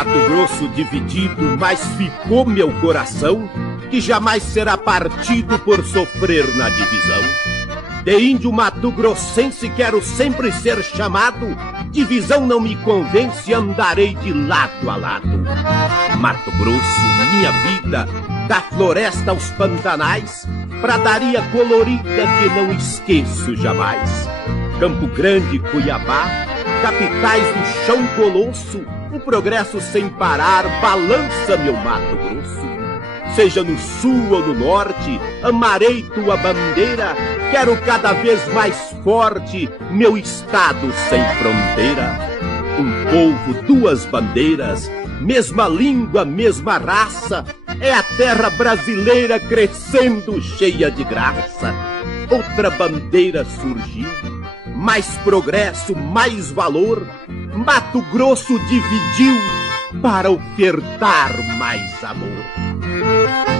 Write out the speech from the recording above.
Mato Grosso dividido, mas ficou meu coração, que jamais será partido por sofrer na divisão. De índio mato-grossense quero sempre ser chamado, divisão não me convence, andarei de lado a lado. Mato Grosso, minha vida, da floresta aos pantanais, pradaria colorida que não esqueço jamais. Campo Grande, Cuiabá, capitais do chão colosso, o progresso sem parar balança meu Mato Grosso. Seja no sul ou no norte, amarei tua bandeira, quero cada vez mais forte meu estado sem fronteira. Um povo, duas bandeiras, mesma língua, mesma raça, é a terra brasileira crescendo cheia de graça. Outra bandeira surgiu, mais progresso, mais valor, Mato Grosso dividiu para ofertar mais amor.